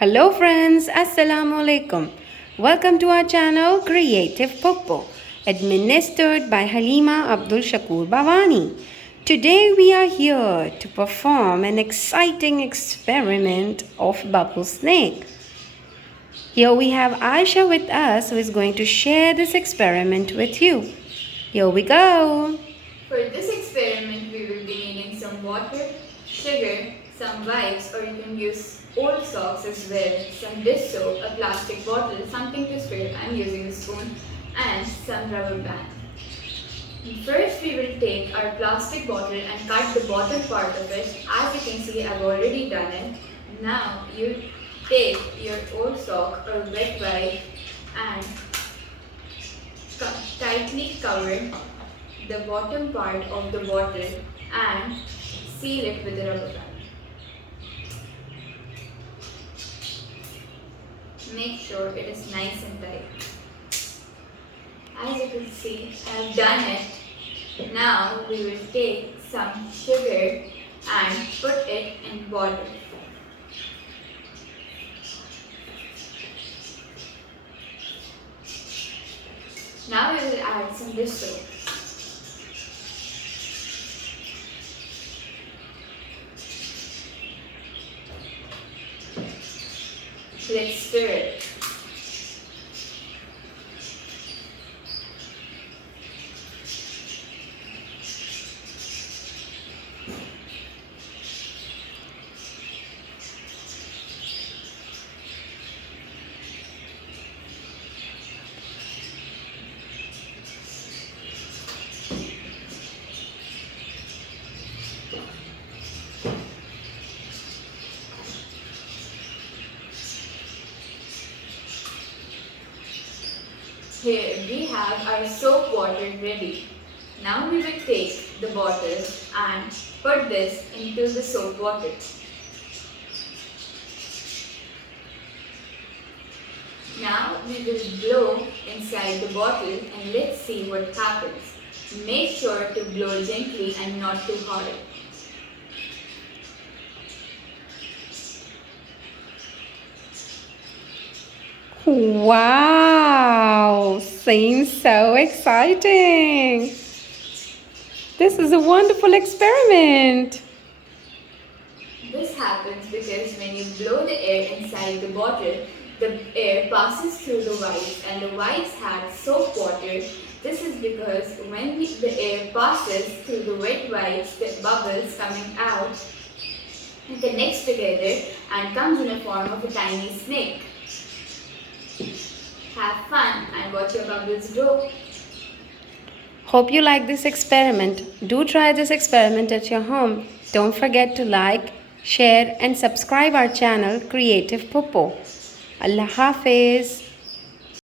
Hello friends, Assalamu alaikum. Welcome to our channel Creative Popo, administered by Halima Abdul Shakur Bawani. Today we are here to perform an exciting experiment of bubble snake. Here we have Aisha with us who is going to share this experiment with you. Here we go. For this experiment, we will be needing some water, sugar, some wipes, or you can use old socks as well, some dish soap, a plastic bottle, something to stir, I'm using a spoon, and some rubber band. First, we will take our plastic bottle and cut the bottom part of it. As you can see, I've already done it. Now, you take your old sock or wet wipe and tightly cover the bottom part of the bottle and seal it with a rubber band. Make sure it is nice and tight. As you can see, I have done it. Now we will take some sugar and put it in bottle. Now we will add some dish soap. Let's stir it. Here we have our soap water ready. Now we will take the bottle and put this into the soap water. Now we will blow inside the bottle and let's see what happens. Make sure to blow gently and not too hard. Wow, seems so exciting. This is a wonderful experiment. This happens because when you blow the air inside the bottle, the air passes through the wipes and the wipes had soap water. This is because when the air passes through the wet wipes, the bubbles coming out connects together and comes in the form of a tiny snake. Have fun and watch your bubbles grow. Hope you like this experiment. Do try this experiment at your home. Don't forget to like, share and subscribe our channel Creative Popo. Allah Hafiz.